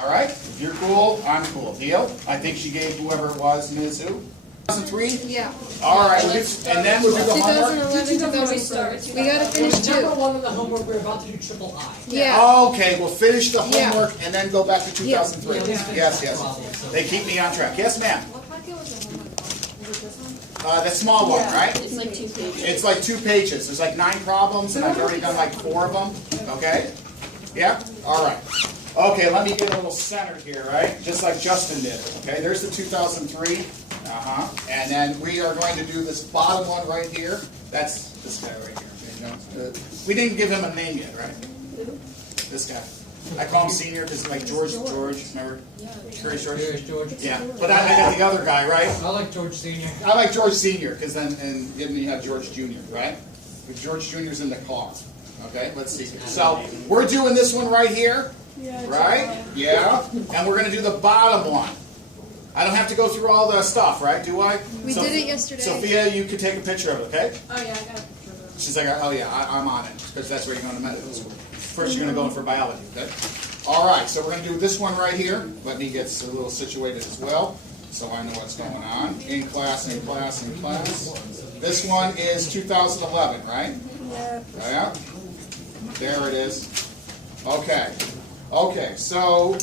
All right? If you're cool, I'm cool. Deal? I think she gave whoever it was, Ms. Who? 2003? Yeah. All right, and then we'll do the homework. 2011, We gotta finish Number two. one in the homework, we're about to do triple I. Yeah. Okay, we'll finish the Yeah. homework and then go back to 2003. Yeah, Yes, yeah. yes. They keep me on track. Yes, ma'am. What packet was the homework on? Was it this one? The small one, right? It's like 2 pages. It's like 2 pages. There's like 9 problems, and I've already done like 4 of them. Okay? Yeah? All right. Okay, let me get a little centered here, right? Just like Justin did. Okay, there's the 2003. And then we are going to do this bottom one right here. That's this guy right here. We didn't give him a name yet, right? This guy. I call him senior because like George, remember? Curious George? Yeah, but I got the other guy, right? I like George Senior. I like George Senior because then you have George Junior, right? But George Junior's in the car. Okay, let's see. So we're doing this one right here, right? Yeah, and we're going to do the bottom one. I don't have to go through all the stuff, right? Do I? We did it yesterday. Sophia, you could take a picture of it, okay? Oh yeah, I got a picture of it. She's like, oh yeah, I'm on it because that's where you're going to medical school. First, you're going to go in for biology, okay? All right, so we're going to do this one right here. Let me get a little situated as well, so I know what's going on. In class, in class, in class. This one is 2011, right? Yeah. There it is. Okay. Okay, so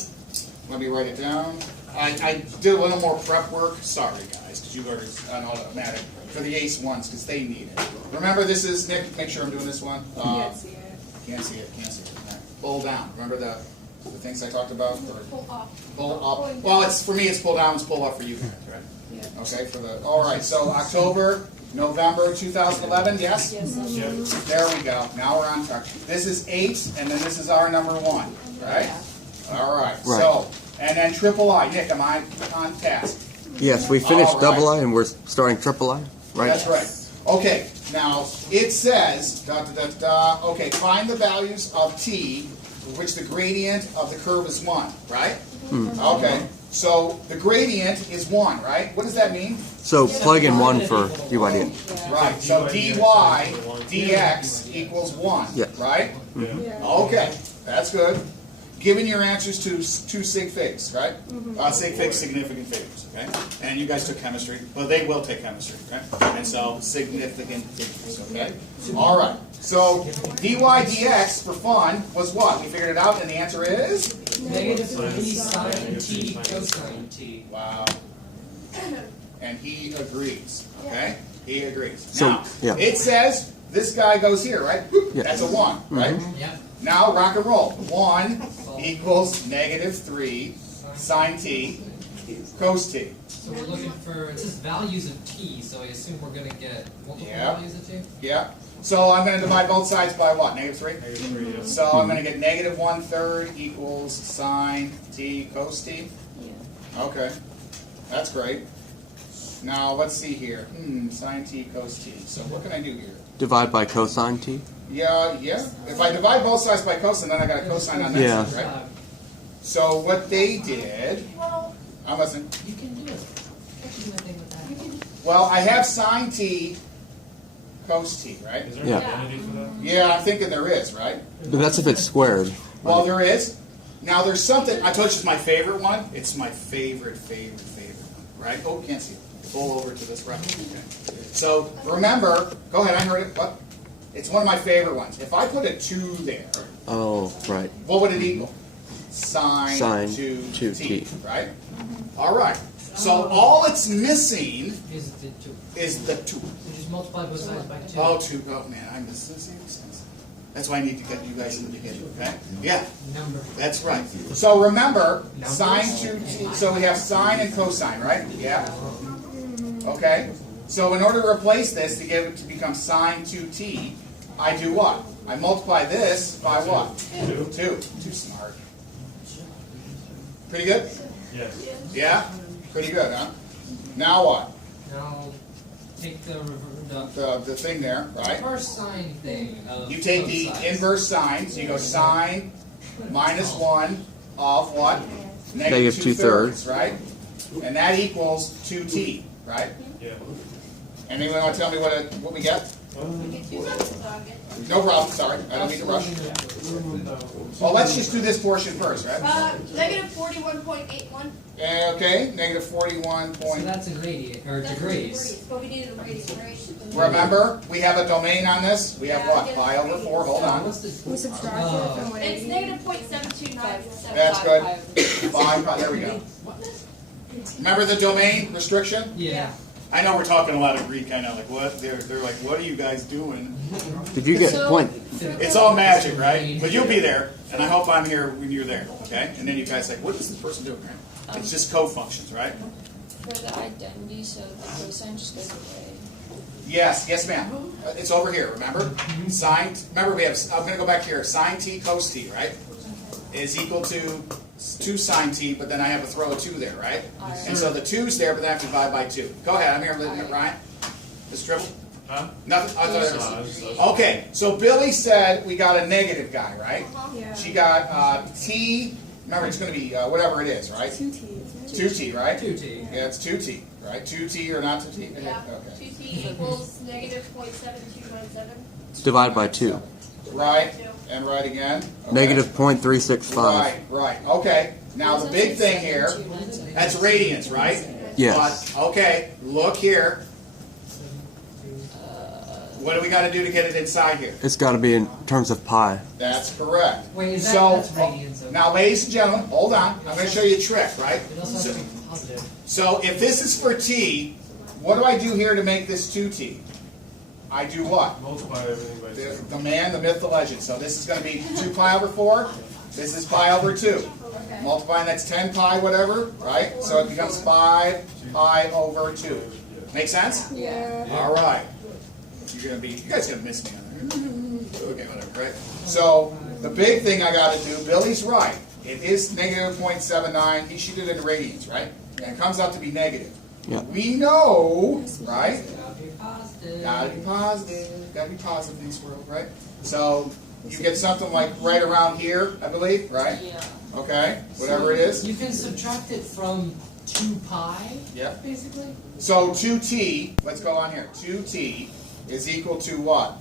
let me write it down. I did a little more prep work. Sorry, guys, because you learned an automatic for the AICE ones because they need it. Remember, this is Nick. Make sure I'm doing this one. Can't see it. Can't see it. Can't see it. Right. Pull down. Remember the things I talked about? Or Pull up. pull up. Well, it's for me. It's pull down. It's pull up for you guys, right? Yeah. Okay. For the. All right. So October, November 2011. Yes. Yes. There we go. Now we're on track. This is 8, and then this is our number 1, right? All right. So. And then triple I. Nick, am I on task? Yes, we finished All right. double I and we're starting triple I, right? That's right. Okay, now it says, okay, find the values of t for which the gradient of the curve is 1, right? Okay, so the gradient is 1, right? What does that mean? So plug in 1 for dy dx. Right, so dy dx equals 1, Yeah. right? Okay, that's good. Given your answers to 2 sig figs, right? Sig figs, significant figures, okay? And you guys took chemistry. Well, they will take chemistry, okay? And so, significant figures, okay? All right. So, dy dx, for fun, was what? We figured it out, and the answer is? Negative 3 sine t cosine t. Wow. And he agrees, okay? He agrees. So, Now, yeah. it says this guy goes here, right? Yeah. That's a 1, right? Yep. Now, rock and roll. 1 equals negative 3 sine t cos t. So we're looking for, it says values of t, so I assume we're going to get multiple Yeah. values of t? Yeah. So I'm going to divide both sides by what? Negative 3? Negative 3, yes. So I'm going to get negative 1/3 equals sine t cos t. Okay. That's great. Now, let's see here. Sine t cos t. So what can I do here? Divide by cosine t? Yeah. If I divide both sides by cosine, then I got a cosine on that Yeah. side, right? So what they did, I'm listening. You can do it. Actually, nothing with that. Well, I have sine t cos t, right? Is there Yeah. an identity for that? Yeah, I'm thinking there is, right? But that's if it's squared. Well, there is. Now, there's something, I told you it's my favorite one. It's my favorite one, right? Oh, can't see it. Pull over to this right. Okay. So, remember, go ahead, I heard it. What? It's one of my favorite ones. If I put a 2 there, Oh, right. what would it equal? Sine Sine 2t, right? All right. So, all it's missing Is the 2. is the 2. So just multiply both sides by 2. Oh, 2. Oh, man, I missed this. That's why I need to get you guys in the beginning, okay? Yeah. Number. That's right. So remember, sine 2t, so we have sine and cosine, right? Yeah. Okay. So in order to replace this, to get it to become sine 2t, I do what? I multiply this by what? 2. Too smart. Pretty good? Yes. Yeah? Pretty good, huh? Now what? Now, take the The thing there, right? reverse sine thing of You take both the sides. inverse sine, so you go sine minus 1 of what? Negative 2/3, right? And that equals 2t, right? Yeah. Anyone want to tell me what we get? No problem, sorry, I don't mean to rush. Well, let's just do this portion first, right? Negative 41.81. Okay, negative 41 So point. that's in radian, or That's degrees. But we needed a radius, right? Remember, we have a domain on this. We have what? Pi over 4. Hold on. What's this? We subtracted it from Oh. It's 180. negative 0.729. That's good. 5. There we go. Remember the domain restriction? Yeah. I know we're talking a lot of Greek. I know, like what they're like. What are you guys doing? Did you get So- point? It's all magic, right? But you'll be there, and I hope I'm here when you're there. Okay? And then you guys like, what is this person doing? Right? It's just code functions, right? For the identity, so the cosine just goes away. Yes, yes, ma'am. It's over here. Remember, sine. Remember, we have. I'm going to go back here. Sine t cos t, right? Is equal to 2 sine t, but then I have to throw a 2 there, right? And so the 2's there, but then I have to divide by 2. Go ahead. I'm here living it, Ryan. Mr. Tribble. Huh? Nothing. I thought it was. Okay, so Billy said we got a negative guy, right? Yeah. She got t. Remember, it's going to be whatever it is, right? 2 T, isn't it? 2t, right? 2t. Yeah, it's 2t, right? 2t or not 2t? Yeah. Okay. 2t equals negative 0.7297. Divide by 2. Right, and right again. Okay. Negative 0.365. Right, right. Okay. Now the big thing here, that's radians, right? Yes. But, okay, look here. What do we got to do to get it inside here? It's got to be in terms of pi. That's correct. Wait, is that So, that's radians? Okay. now, ladies and gentlemen, hold on. I'm going to show you a trick, right? It also has So, to be positive. so if this is for t, what do I do here to make this 2t? I do what? Multiply everything by The man, the myth, the legend. So this is going to be 2 pi over 4. This is pi over 2. Multiplying, that's 10 pi whatever, right? So it becomes 5 pi over 2. Make sense? Yeah. All right. You guys are going to miss me on there. Okay, whatever, right? So the big thing I got to do, Billy's right. It is negative 0.79. She did it in radians, right? And it comes out to be negative. Yeah. We know, right? Positive. Gotta be positive. Gotta be positive in this world, right? So you get something like right around here, I believe, right? Yeah. Okay, whatever it is. You can subtract it from 2 pi, Yep. basically. So 2t, let's go on here. 2t is equal to what?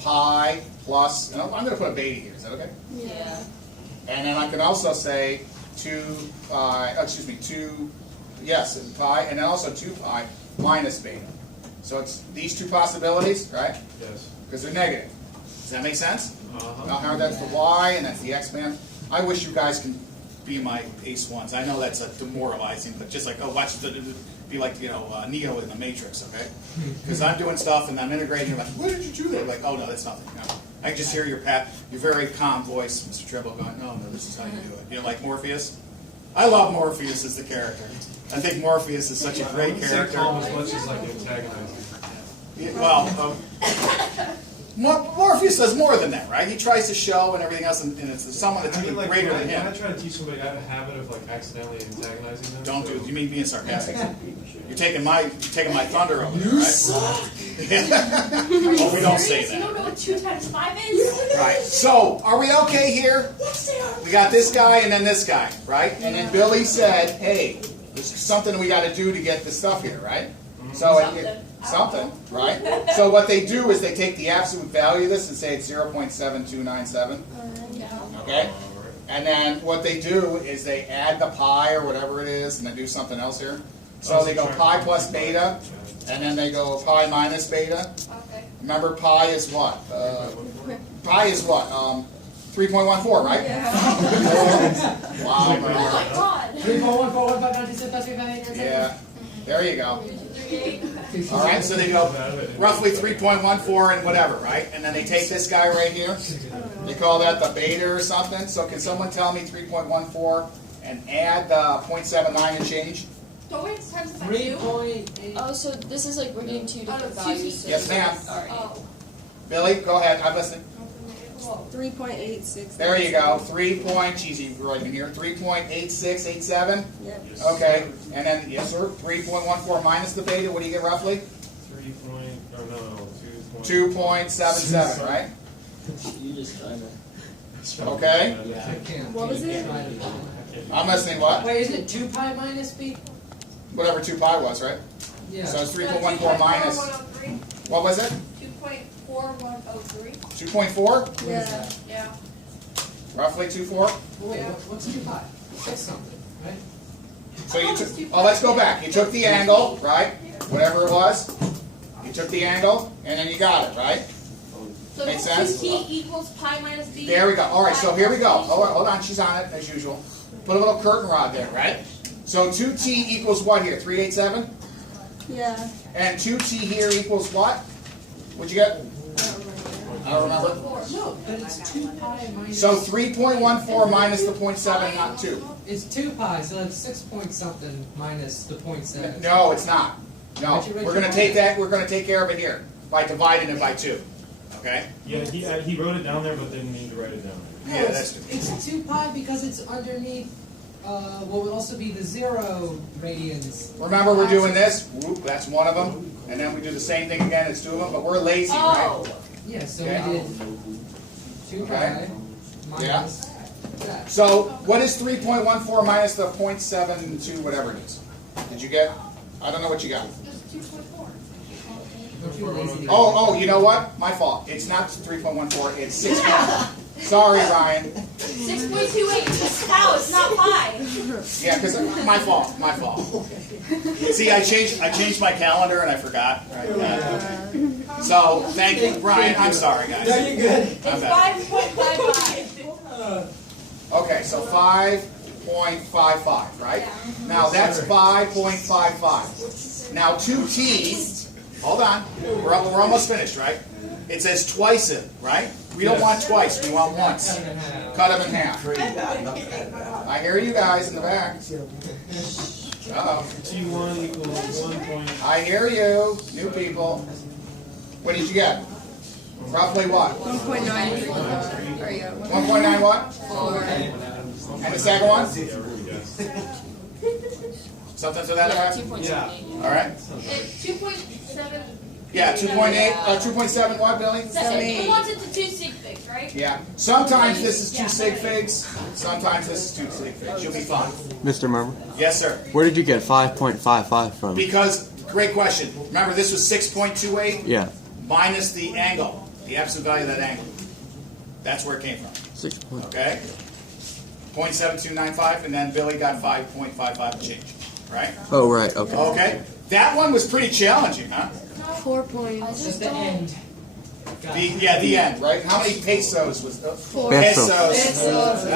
Pi plus, and I'm going to put a beta here. Is that okay? Yeah. And then I can also say 2 yes, pi, and then also 2 pi minus beta. So it's these two possibilities, right? Yes. Because they're negative. Does that make sense? Uh-huh. Now, how that's the y and that's the x man. I wish you guys can be my ace ones. I know that's demoralizing, but just like, oh, watch be like, Neo in the Matrix, okay? Because I'm doing stuff and I'm integrating. You're like, why did you do that? Like, oh no, that's nothing. No. I can just hear your very calm voice, Mr. Tribble, going, no, this is how you do it. You know, like Morpheus. I love Morpheus as the character. I think Morpheus is such a great character. As much as like antagonizing. Yeah, well, Morpheus does more than that, right? He tries to show and everything else, and it's someone that's even greater than when I him. try to teach somebody a habit of like accidentally antagonizing them. Don't do it. You mean being sarcastic? You're taking my thunder over there, right? suck. Oh, we don't say You that. don't know what 2 times 5 is? Right. So, are we okay here? Yes, they are. We got this guy and then this guy, right? And then Billy said, hey, there's something we got to do to get the stuff here, right? So something, right? So what they do is they take the absolute value of this and say it's 0.7297. Okay? And then what they do is they add the pi or whatever it is and they do something else here. So they go pi plus beta, and then they go pi minus beta. Okay. Remember, pi is what? Pi is what? 3.14, right? Wow. Oh my god. 3.1415926 Yeah. There you go. 238. All right, so they go roughly 3.14 and whatever, right? And then they take this guy right here. They call that the beta or something. So can someone tell me 3.14 and add the 0.79 and change? Don't wait times by 2. 3.8. Oh, so this is like we're getting 2 different Oh, it's values. So Yes, ma'am. Alright. Oh. Billy, go ahead. I'm listening. 3.86. There you go. 3 point, geez, you right in here. 3.8687. Yep. Okay. And then, yes, sir, 3.14 minus the beta. What do you get roughly? 2.77, right? You just kind of. Okay. I can't. What was it? I'm listening. What? Wait, isn't it 2 pi minus b? Whatever 2 pi was, right? Yeah. So it's 3.14 minus. 2.4103. What was it? 2.14. 2.4103. 2.4? Yeah. Yeah. Roughly 2.4? Well, wait, what's too high? 6 something, right? So you took, oh, let's go back. You took the angle, right? Whatever it was. You took the angle, and then you got it, right? So Makes sense? 2t equals pi minus b. There we go. All right, so here we go. Hold on, she's on it, as usual. Put a little curtain rod there, right? So 2t equals what here? 387? Yeah. And 2t here equals what? What'd you get? I don't remember. No, but it's 2 pi minus... So 3.14 minus the 0.7, not 2. It's 2 pi, so that's 6 point something minus the 0.7. No, it's not. No, we're going to take that. We're going to take care of it here by dividing it by 2. Okay? Yeah, he wrote it down there, but didn't mean to write it down. Yeah, that's It's 2 pi because it's underneath what would also be the 0 radians. Remember, we're doing this. Whoop, that's one of them. And then we do the same thing again. It's 2 of them, but we're lazy, right? Yeah, so Okay. we did 2 pi Okay. minus that. So what is 3.14 minus the 0.72, whatever it is? Did you get? I don't know what you got. Just 2.4. Don't you lazy to Oh, you know what? My fault. It's not 3.14. It's 6. Sorry, Ryan. 6.28 is cow, it's not pi. Yeah, because my fault. My fault. See, I changed my calendar and I forgot. So thank you, Brian. I'm sorry, guys. No, you're good. It's I'm back. 5.55. Okay, so 5.55, right? Now that's 5.55. Now 2t, hold on, we're almost finished, right? It says twice it, right? We don't want twice, we want once. Cut them in half. I hear you guys in the back. Uh-oh. T1 equals 1 point. I hear you, new people. What did you get? Roughly what? 1.9. Or yeah. 1.9 what? 4. And the second one? Something to that Yeah, effect? 2.78. All right. It's 2.7. Yeah, 2.7 what, Billy? He wants it to 2 sig figs, right? Yeah. Sometimes this is 2 sig figs. Sometimes this is 2 sig figs. You'll be fine. Mr. Murmer, Yes, sir. where did you get 5.55 from? Because, great question. Remember, this was 6.28 Yeah, minus the angle, the absolute value of that angle. That's where it came from. 6 point. Okay? 0.7295, and then Billy got 5.55 change. Right? Oh, right. Okay. Okay. That one was pretty challenging, huh? 4 points. Just the end. The end, right? How many pesos was that? 4 Pesos. pesos.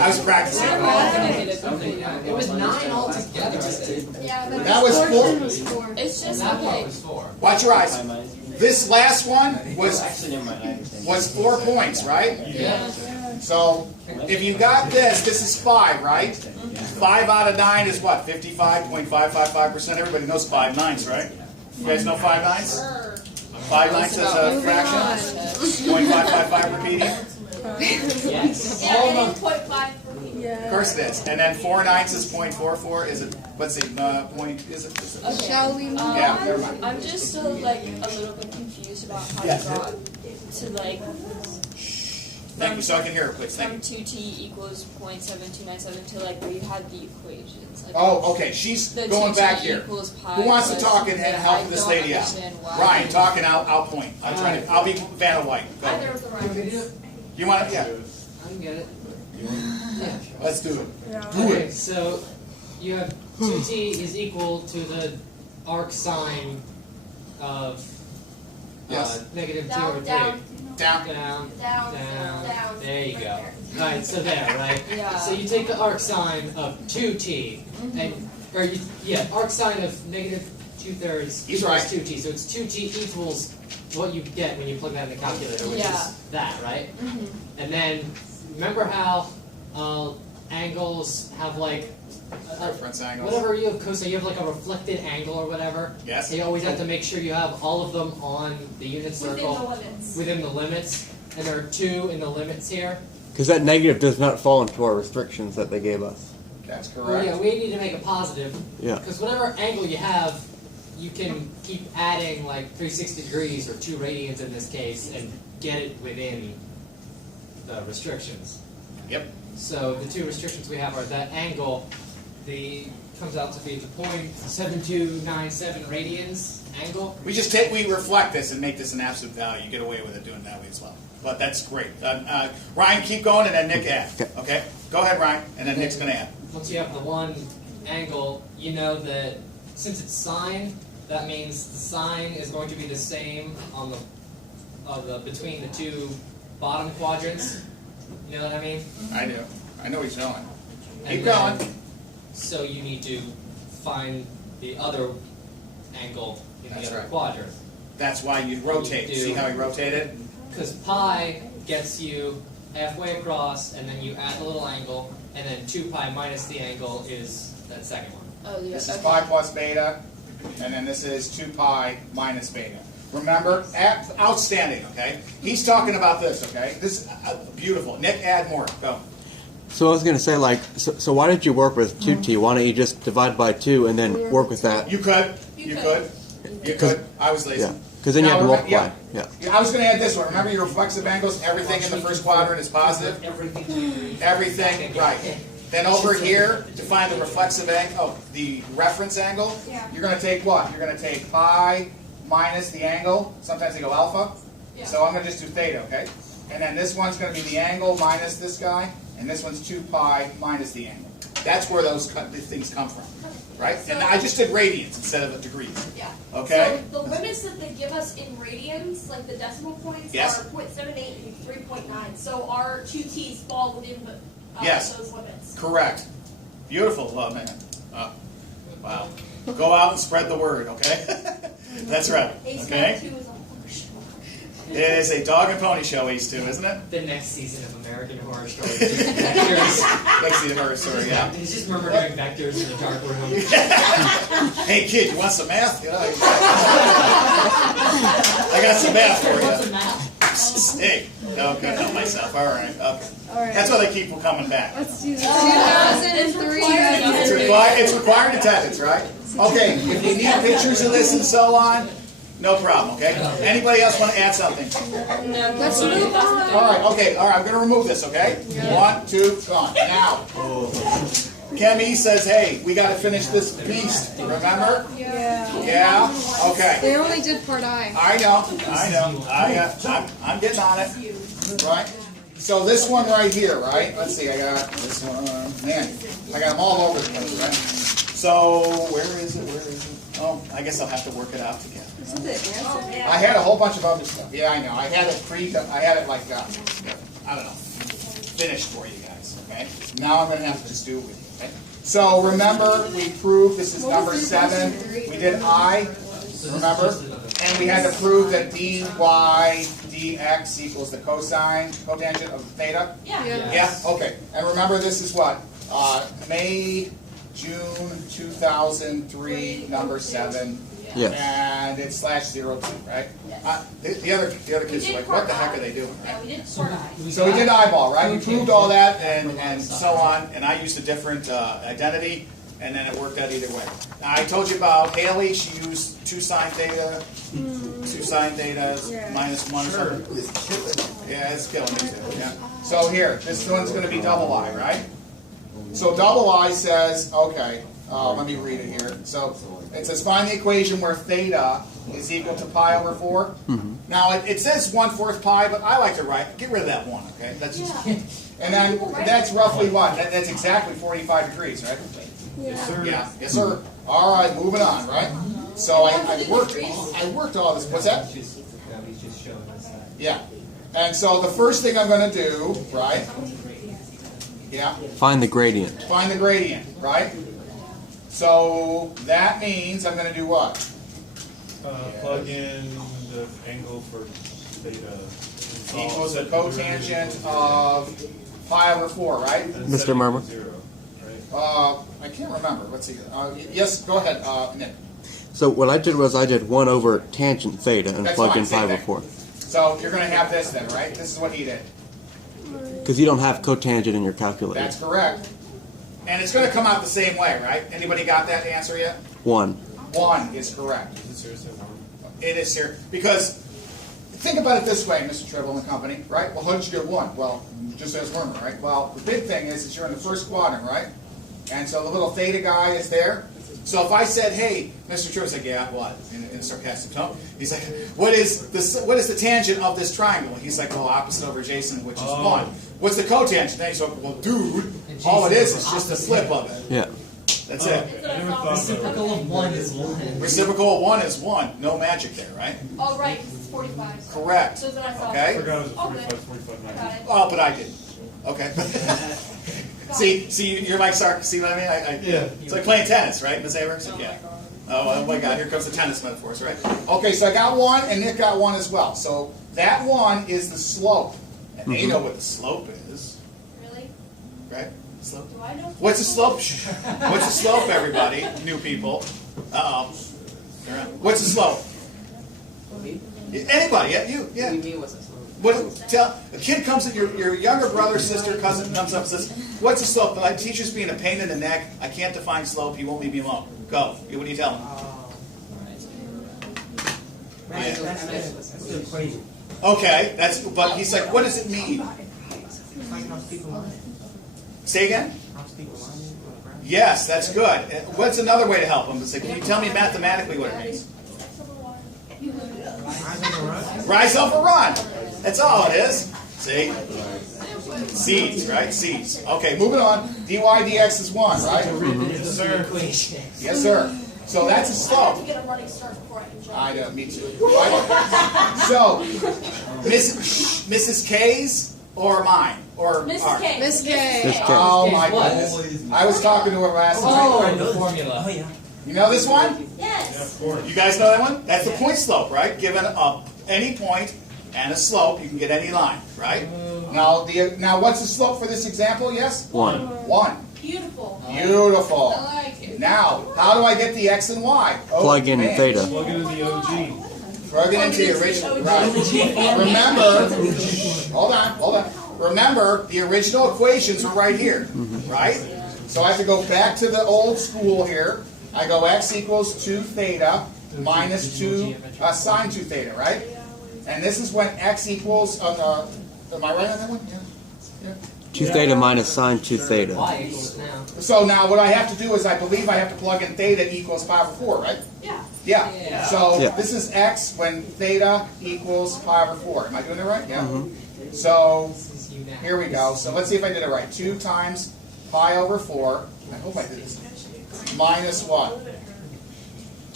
I was practicing. It was 9 altogether, I think. Yeah, but That was 4. Was 4. It's just That part okay. was 4. Watch your eyes. Pi minus B. This last one was Actually, never mind. I understand. 4 points, right? Yeah. So if you got this is 5, right? 5 out of 9 is what? 55.555%. Everybody knows 5 nines, right? You guys know 5 nines? 5 nines as a fraction. 0.555 repeating. Yes. yeah, it is 0.5 for me. Of Yeah. course it is. And then 4 nines is 0.44. Is it? Let's see. Point is it? Okay. Shall we move Yeah. on? Never mind. I'm just still like a little bit confused about how Yes. you got to like Thank you. So I can hear her, please. Thank from you. 2t equals 0.7297 to like where you had the equations. Like, Oh, okay. She's the going 2t back here. equals pi Who wants to plus- talk and yeah, help I this don't lady out? understand why. Ryan, talk and I'll point. I'll be Vanna White. Go. Either of the Can we right. do it? You want to? Yeah. I can get it. Let's do it. Okay, so you have 2t is equal to the arc sine of Yes. negative 2 Down, over 3. down, Down. Down, down, down. down. There you Right go. there. Right, so there, right? Yeah. So you take the arc sine of 2t, and arc sine of negative 2/3 He's equals right. 2t. So it's 2t equals what you get when you plug that in the calculator, which Yeah. is that, right? Mhm. And then remember how angles have like Reference angles. whatever you have cosine, you have like a reflected angle or whatever. Yes. So you always have to make sure you have all of them on the unit circle Within the limits. within the limits, and there are 2 in the limits here. Because that negative does not fall into our restrictions that they gave us. That's Well, correct. yeah, we need to make a positive Yeah. because whatever angle you have, you can keep adding like 360 degrees or 2 radians in this case and get it within the restrictions. Yep. So the 2 restrictions we have are that angle the comes out to be the 0.7297 radians angle. We reflect this and make this an absolute value. You get away with it doing it that way as well. But that's great. Ryan, keep going, and then Nick add. Okay? Go ahead, Ryan, and then Nick's going to add. Once you have the one angle, you know that since it's sine, that means the sine is going to be the same on the between the two bottom quadrants. You know what I mean? I do. I know he's going. And Keep then- going. So you need to find the other angle in That's the other right. quadrant. That's why you rotate. You do. See how he rotated? Because pi gets you halfway across, and then you add the little angle, and then 2 pi minus the angle is that second one. Oh, yeah. This is pi plus beta, and then this is 2 pi minus beta. Remember, outstanding, okay? He's talking about this, okay? This is beautiful. Nick, add more. Go. So I was going to say, like, so why did you work with 2t? Why don't you just divide by 2 and then work with that? You could. You could. You could. I was lazy. Yeah, because then you have to Now, multiply. yeah. Yeah. I was going to add this one. Remember your reflexive angles? Everything in the first quadrant is positive. Everything, right. Then over here, to find the reflexive angle, the reference angle, you're going to take what? You're going to take pi minus the angle. Sometimes they go alpha. So I'm going to just do theta, okay? And then this one's going to be the angle minus this guy, and this one's 2 pi minus the angle. That's where these things come from, right? And I just did radians instead of the degrees. Yeah. Okay? So the limits that they give us in radians, like the decimal points, Yes. are 0.78 and 3.9. So our 2t's fall within Yes. those limits. Correct. Beautiful, man. Wow. Go out and spread the word, okay? That's right. ACE Okay? 2 is a horse. It is a dog and pony show, Ace 2, isn't it? The next season of American Horror Story is just vectors. Let's see the horror story, yeah. It's just Murmer doing vectors in the dark room. Hey, kid, you want some math? You know, I got some math for What's you. the math? Hey, no, I couldn't help myself. All right, okay. Alright. That's why they keep coming back. Let's do this. It's 2003. It's required attendance, right? Okay, if you need pictures of this and so on, no problem, okay? Anybody else want to add something? Let's move on. All right, I'm going to remove this, okay? 1, 2, gone. Now, Kemi says, hey, we got to finish this beast, remember? Yeah. Yeah? Okay. They only did part I. I know. I'm getting on it. Right? So this one right here, right? Let's see, I got this one. Man, I got them all over the place, right? So, where is it? Oh, I guess I'll have to work it out together. This is the answer. I had a whole bunch of other stuff. Yeah, I know. I had it like, I don't know, finished for you guys, okay? Now I'm going to have to just do it with you, okay? So remember, we proved this is number 7. We did I, remember? And we had to prove that dy dx equals the cotangent of theta? Yeah. Yeah? Okay. And remember, this is what? June 2003, number 7. Yes. And it's /02, right? The other kids are like, what the heck are they doing, Yeah, right? we did part I. So we did eyeball, right? We proved all that and so on, and I used a different identity, and then it worked out either way. Now, I told you about Haley. She used 2 sine theta, 2 sine theta minus 1 or something. Yeah, it's killing me too. Yeah. So here, this one's going to be double I, right? So double I says, okay, let me read it here. So it says find the equation where theta is equal to pi over 4. Mm-hmm. Now it says 1/4 pi, but I like to write, get rid of that 1, okay? That's just, and then that's roughly what? That's exactly 45 degrees, right? Yes, sir. Yeah, yes sir. All right, moving on, right? So I worked all this. What's that? He's just showing us that. Yeah. And so the first thing I'm going to do, right? Yeah. Find the gradient. Find the gradient, right? So that means I'm going to do what? Plug in the angle for theta. Equals the cotangent of pi over 4, right? Mr. Murmer? 0, right? I can't remember. Let's see. Yes, go ahead, Nick. So what I did was I did 1 over tangent theta and That's plugged fine, in pi same over thing. 4. So you're going to have this then, right? This is what he did. Because you don't have cotangent in your calculator. That's correct. And it's going to come out the same way, right? Anybody got that answer yet? 1. 1 is correct. Is it seriously 1? It is here. Because think about it this way, Mr. Tribble and company, right? Well, how did you get 1? Well, just as Murmer, right? Well, the big thing is you're in the first quadrant, right? And so the little theta guy is there. So if I said, hey, Mr. True, like, yeah, what? In a sarcastic tone. He's like, what is the tangent of this triangle? He's like, well, opposite over adjacent, which is 1. What's the cotangent? Then he's like, well, dude, all it is just a slip of it. Yeah. That's it. I never thought about Reciprocal of 1 is 1. Reciprocal of 1 is 1. No magic there, right? Oh, right, 'cause it's 45. Correct. So then I thought. Okay. I forgot it was a Oh, 45, good. 45, I 90. got it. Oh, but I didn't. Okay. see, you're like see what I mean? Yeah. It's like playing tennis, right? Ms. Averix? Oh, Yeah. my God. Oh my God! Here comes the tennis metaphors, right? Okay, so I got 1, and Nick got 1 as well. So that 1 is the slope, and they know what the slope is, Really? right? Slope. Do I know? What's the slope? What's the slope, everybody? New people. Uh oh. What's the slope? Anybody? Yeah, you. Yeah. What? Tell a kid comes in. Your younger brother, sister, cousin comes up and says, "What's the slope?" My teacher's being a pain in the neck. I can't define slope. He won't leave me alone. Go. What do you tell him? That's the equation. Okay, but he's like, what does it mean? Say again? Yes, that's good. What's another way to help him? It's like, can you tell me mathematically what it means? Rise up or run. That's all it is. See? Seeds, right? Seeds. Okay, moving on. dy dx is 1, right? Yes, sir. Yes, sir. So that's a I have slope. to get a running start before I can jump. I know, me too. Right? So, Mrs. K's or mine? Or Mrs. ours? K. Miss K. Miss K. Oh my What? goodness. I was talking to her last Oh, night. the formula. You know this one? Yeah, Yes. of course. You guys know that one? That's the point slope, right? Given any point and a slope, you can get any line, right? Now what's the slope for this example? Yes? 1. 1. Beautiful. Beautiful. I like it. Now, how do I get the x and y? Oh, Plug in man. theta. Plug it in the OG. Plug it into the original. Right. Remember, hold on. Remember, the original equations are right here, right? So I have to go back to the old school here. I go x equals 2 theta minus 2 sine 2 theta, right? And this is when x equals, am I right on that one? Yeah. 2 theta minus sine 2 theta. Y equals now. So now what I have to do is I believe I have to plug in theta equals pi over 4, right? Yeah. Yeah. Yeah. So Yeah. this is x when theta equals pi over 4. Am I doing it right? Yeah. So This is you now. here we go. So let's see if I did it right. 2 times pi over 4. I hope I did this. Minus what?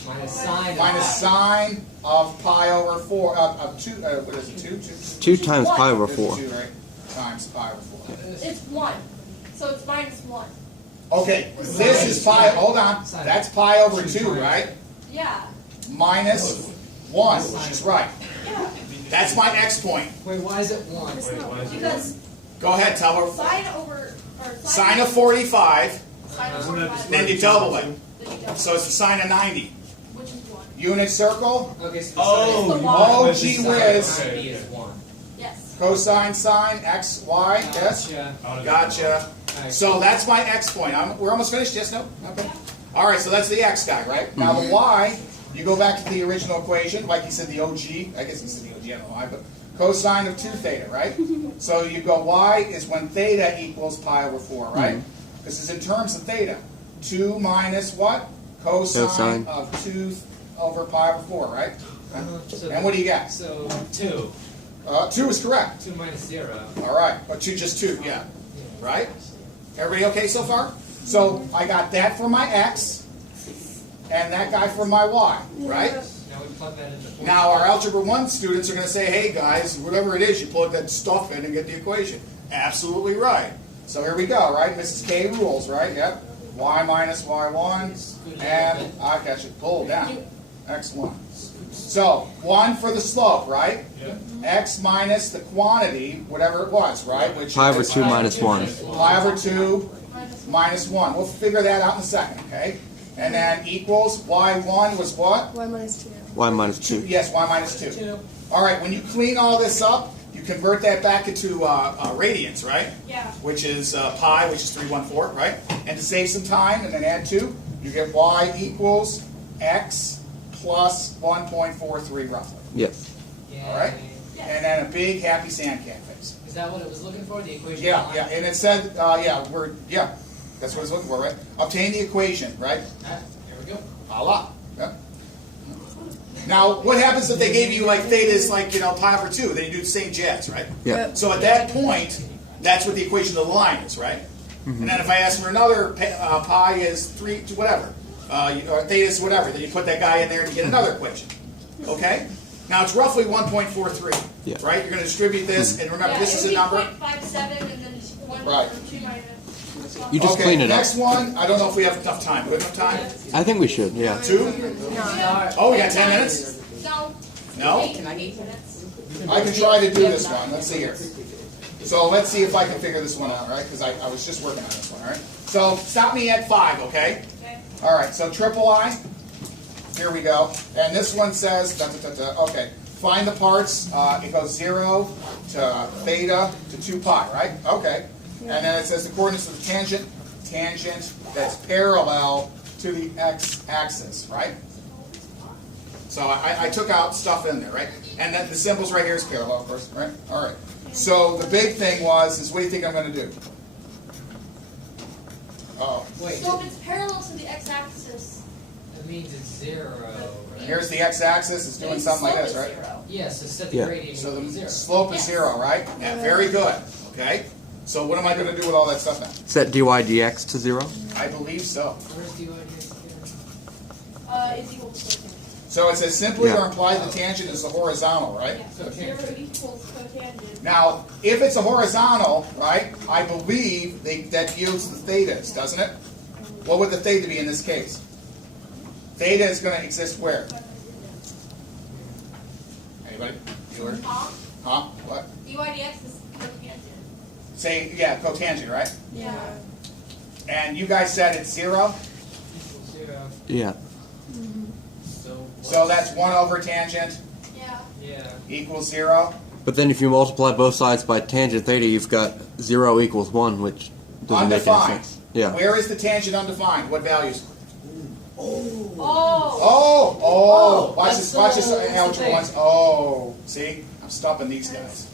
Minus sine. Minus sine of pi over 4. Of 2. What is it? 2? 2 times pi over This is 4. 2, right? Times pi over 4. It's 1. So it's minus 1. Okay. This is pi. Hold on. That's pi over 2, right? Yeah. Minus 1, which is right. Yeah. That's my x point. Wait, why is it 1? Wait, why is it Because Go ahead, tell her. sine over or Sine of 45, sine of Isn't that 45. the then you double it. Then you double. So it's the sine of 90. Which is 1. Unit circle, Okay, so the Oh, the you y. Oh, went gee with whiz. sine. B Okay, is okay. 1. Yes. cosine sine, x, y, yes? Gotcha. Gotcha. Alright. So that's my x point. We're almost finished, yes, no? Okay. All right, so that's the x guy, right? Now the y, you go back to the original equation, like he said the OG, I guess he said the OG, I don't know why, but cosine of 2 theta, right? So you go y is when theta equals pi over 4, right? This is in terms of theta. 2 minus what? Cosine Cosine. of 2 over pi over 4, right? So- And what do you got? So 2. 2 is correct. 2 minus 0. All right, but just 2, yeah. Right? Everybody okay so far? So I got that for my x, and that guy for my y, right? Now we plug that into 4. Now our Algebra 1 students are going to say, hey guys, whatever it is, you plug that stuff in and get the equation. Absolutely right. So here we go, right? Mrs. K rules, right? Yep. Y minus y1, and I got you. Pull down. X1. So 1 for the slope, right? Yep. X minus the quantity, whatever it was, right? Which Pi over is 2 minus 1. pi over 2 minus 1. We'll figure that out in a second, okay? And then equals y1 was what? Y minus 2. Y minus 2. Yes, y minus 2. All right, when you clean all this up, you convert that back into radians, right? Yeah. Which is pi, which is 314, right? And to save some time, and then add 2, you get y equals x plus 1.43 roughly. Yes. Yay. All right? And then a big happy sand cat face. Is that what it was looking for? The equation? Yeah, yeah, and it said, That's what it's looking for, right? Obtain the equation, right? Here we go. Allah. Yep. Now, what happens if they gave you like theta is like, pi over 2? Then you do the same jazz, right? Yeah. So at that point, that's what the equation of the line is, right? And then if I ask for another, pi is 3, whatever, or theta is whatever, then you put that guy in there and you get another equation. Okay? Now it's roughly 1.43, Yeah. right? You're going to distribute this, and remember, Yeah, this it is would a be number. 0.57 and then just 1 Right. or 2 minus. You just Okay, clean it up. next one, I don't know if we have enough time. Do we have enough time? I think we should. Yeah. 2? Oh, we got 10 minutes? No. No? 8 minutes. I can try to do this one. Let's see here. So let's see if I can figure this one out, right? Because I was just working on this one, all right? So stop me at 5, okay? Okay. All right, so triple I. Here we go. And this one says, okay, find the parts. It goes 0 to theta to 2 pi, right? Okay. And then it says the coordinates of the tangent that's parallel to the x-axis, right? So I took out stuff in there, right? And then the symbols right here is parallel, of course, right? All right. So the big thing is what do you think I'm going to do? Oh. Wait, So if it's parallel to the x-axis, that means it's 0, right? Here's the x-axis. It's doing the something like slope this, is right? 0. Yes, so set the Yeah. gradient So equal to the 0. slope is 0, right? Yeah, very good. Okay. So what am I going to do with all that stuff now? Set dy dx to 0. I believe so. Where's dy dx here? Is equal to cosine. So it says simply Yeah. or imply the tangent is the horizontal, right? Yeah, so 0 equals cotangent. Now, if it's a horizontal, right, I believe that yields the thetas, doesn't it? What would the theta be in this case? Theta is going to exist where? Anybody? Bueller? Huh? What? dy dx is cotangent. Say, yeah, cotangent, right? Yeah. And you guys said it's 0? Equals 0. Yeah. So that's 1 over tangent Yeah. Yeah. equals 0. But then if you multiply both sides by tangent theta, you've got 0 equals 1, which doesn't make any Undefined. sense. Yeah. Where is the tangent undefined? What values? Oh. Oh! Watch That's this, watch this the algebra thing. once. Oh, see? I'm stumping these guys.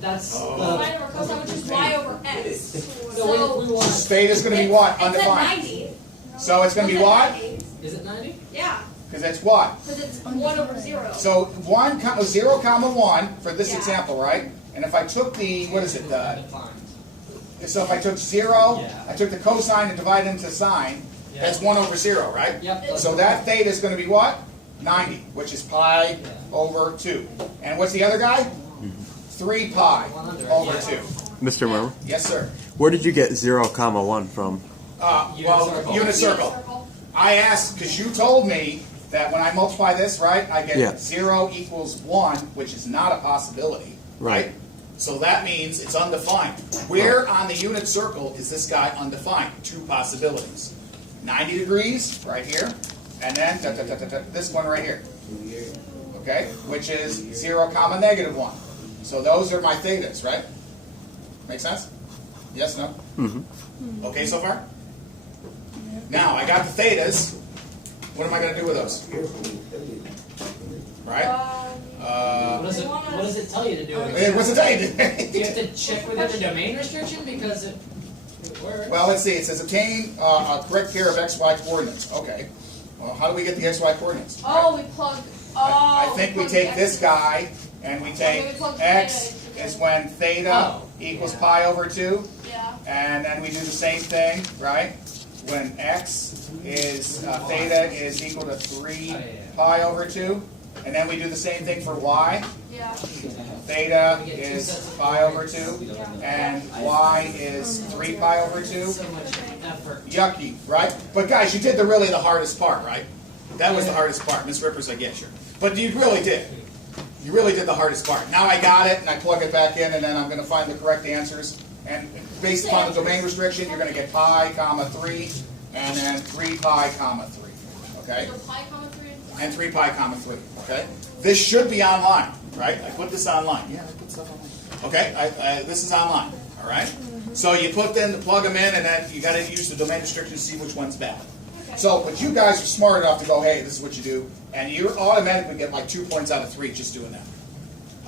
That's Sine over cosine, which is y over x. So we want. Theta's going to be what? It's at Undefined. 90. So it's going to be It's at what? 90. Is it 90? Yeah, Because it's what? because it's 1 over 0. So 0, 1 for this Yeah. example, right? And if I took the, what is it? Undefined. So if I took 0, Yeah. I took the cosine and divided into sine, Yeah. that's 1 over 0, right? Yep. So that theta is going to be what? 90, which is pi over 2. And what's the other guy? 3 pi 100, over yeah. 2. Mr. Murmer, Yes, sir. where did you get 0, 1 from? Unit circle. I asked, because you told me that when I multiply this, right, I get Yeah. 0 equals 1, which is not a possibility, right? Right. So that means it's undefined. Where on the unit circle is this guy undefined? 2 possibilities. 90 degrees, right here, and then this one right here. Okay, which is 0, -1. So those are my thetas, right? Make sense? Yes, no? Mm-hmm. Okay so far? Now, I got the thetas. What am I going to do with those? Right? What does it tell you to do? What's it tell you? Do you have to check within the domain restriction because it works? Well, let's see. It says obtain a correct pair of XY coordinates. Okay. Well, how do we get the XY coordinates? Oh, we plug. I think we plug take the this x. guy and we take we plug X theta is into when theta Oh, equals yeah. pi over 2. Yeah. And then we do the same thing, right? When X is, theta is equal to 3 pi over 2. And then we do the same thing for Y. Yeah. Theta is pi over 2. And Y is 3 pi over 2. So much effort. Yucky, right? But guys, you did really the hardest part, right? That was the hardest part. Miss Rippers, I get you. But you really did. You really did the hardest part. Now I got it, and I plug it back in, and then I'm going to find the correct answers. And based upon the domain restriction, you're going to get pi, 3, and then 3 pi, 3. Okay? So pi comma 3 And 3 pi, 3. Okay? This should be online, right? I put this online. Yeah, I put stuff online. Okay? This is online. All right? So you plug them in, and then you got to use the domain restriction to see which one's bad. So, but you guys are smart enough to go, hey, this is what you do, and you automatically get like 2 points out of 3 just doing that.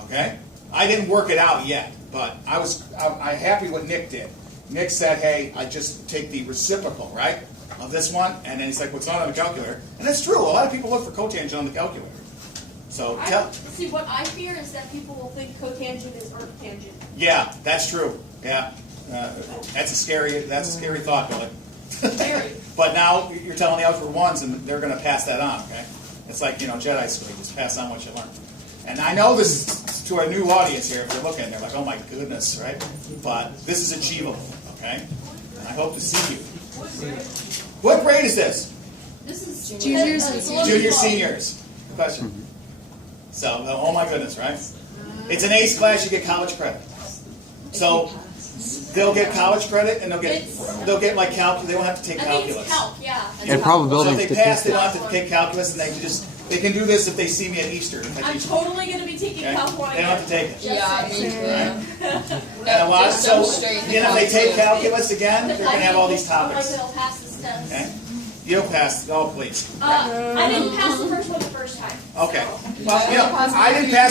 Okay? I didn't work it out yet, but I'm happy what Nick did. Nick said, hey, I just take the reciprocal, right, of this one, and then he's like, what's on the calculator? And that's true. A lot of people look for cotangent on the calculator. So See, what I fear is that people will think cotangent is arctangent. yeah, that's true. Yeah, that's a scary thought, Billy. Very. But now you're telling the algebra ones, and they're going to pass that on. Okay, it's like Jedi school. You just pass on what you learn. And I know this is to a new audience here. If they're looking, they're like, "Oh my goodness," right? But this is achievable. Okay, and I hope to see you. What grade is this? This is Juniors and it's a little Junior, slow. seniors. Good question. So, oh my goodness, right? It's an AICE class. You get college credit. So they'll get college credit, and they'll get like calculus. They won't have to take I think calculus. it's calc, yeah. And probability So if they pass, they statistics. don't have to take calculus, and they can do this if they see me at Easter. If I I'm teach them. totally going to be taking Okay? calc one They don't have to take it. Yeah, me too. And a lot, Just so straight if they take calculus again, they're going to have all these I'm like, topics. they'll pass this test. Okay? You'll pass. Oh, please. I didn't pass the first one the first time. Okay. So. Well, I didn't pass